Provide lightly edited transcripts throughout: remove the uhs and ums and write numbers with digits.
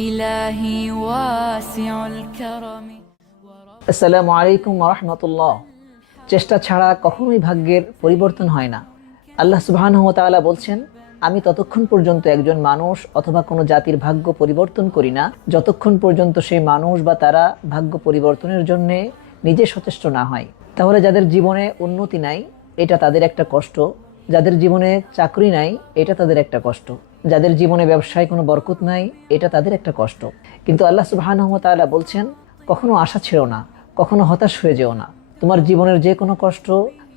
إلهي واسع الكرم. আসসালামু আলাইকুম ওয়া রাহমাতুল্লাহ। চেষ্টা ছাড়া কখনোই ভাগ্যের পরিবর্তন হয় না। আল্লাহ সুবহানাহু ওয়া তাআলা বলছেন, আমি ততক্ষণ পর্যন্ত একজন মানুষ অথবা কোনো জাতির ভাগ্য পরিবর্তন করি না যতক্ষণ পর্যন্ত সেই মানুষ বা তারা ভাগ্য পরিবর্তনের জন্য নিজে সচেষ্ট না হয়। তাহলে যাদের জীবনে উন্নতি নাই, এটা তাদের একটা কষ্ট। যাদের জীবনে চাকরি নাই, এটা তাদের একটা কষ্ট। যাদের জীবনে ব্যবসায় কোনো বরকত নাই, এটা তাদের একটা কষ্ট। কিন্তু আল্লাহ সুবহানাহু ওয়া তাআলা বলছেন, কখনো আশা ছেড়ো না, কখনো হতাশ হয়ে যেও না। তোমার জীবনের যে কোনো কষ্ট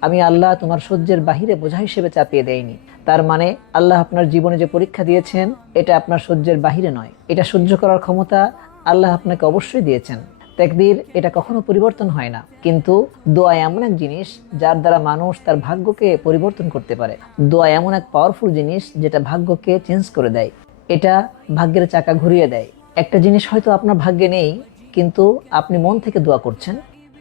আমি আল্লাহ তোমার সহ্যের বাহিরে বোঝা হিসেবে চাপিয়ে দেয়নি। তার মানে আল্লাহ আপনার জীবনে যে পরীক্ষা দিয়েছেন, এটা আপনার সহ্যের বাহিরে নয়। এটা সহ্য করার ক্ষমতা আল্লাহ আপনাকে অবশ্যই দিয়েছেন। তাকদীর এটা কখনো পরিবর্তন হয় না, কিন্তু দোয়া এমন এক জিনিস যার দ্বারা মানুষ তার ভাগ্যকে পরিবর্তন করতে পারে। দোয়া এমন এক পাওয়ারফুল জিনিস যেটা ভাগ্যকে চেঞ্জ করে দেয়। এটা ভাগ্যের চাকা ঘুরিয়ে দেয়। একটা জিনিস হয়তো আপনার ভাগ্যে নেই, কিন্তু আপনি মন থেকে দোয়া করছেন,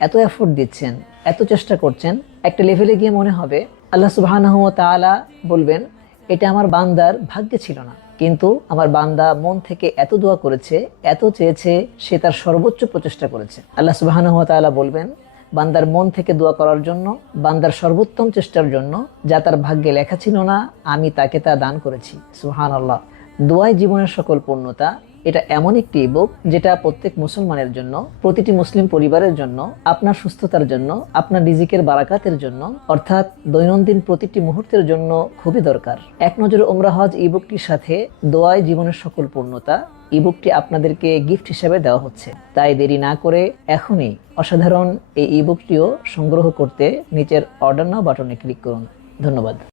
এত এফোর্ট দিচ্ছেন, এত চেষ্টা করছেন, একটা লেভেলে গিয়ে মনে হবে আল্লাহ সুবহানাহু ওয়া তাআলা বলবেন, এটা আমার বান্দার ভাগ্যে ছিল না, কিন্তু আমার বান্দা মন থেকে এত দোয়া করেছে, এত চেয়েছে, সে তার সর্বোচ্চ প্রচেষ্টা করেছে। আল্লাহ সুবহানাহু ওয়া তাআলা বলবেন, বান্দার মন থেকে দোয়া করার জন্য, বান্দার সর্বোত্তম চেষ্টার জন্য যা তার ভাগ্যে লেখা ছিল না, আমি তাকে তা দান করেছি। সুবহানাল্লাহ। দোয়াই জীবনের সকল পূর্ণতা। এটা এমন একটি ইবুক যেটা প্রত্যেক মুসলমানের জন্য, প্রতিটি মুসলিম পরিবারের জন্য, আপনার সুস্থতার জন্য, আপনার রিজিকের বারাকাতের জন্য, অর্থাৎ দৈনন্দিন প্রতিটি মুহূর্তের জন্য খুবই দরকার। এক নজরে উমরা হজ ইবুকটির সাথে দোয়াই জীবনের সকল পূর্ণতা ইবুকটি আপনাদেরকে গিফট হিসেবে দেওয়া হচ্ছে। তাই দেরি না করে এখনই অসাধারণ এই ইবুকটিও সংগ্রহ করতে নিচের অর্ডার নাও বাটনে ক্লিক করুন। ধন্যবাদ।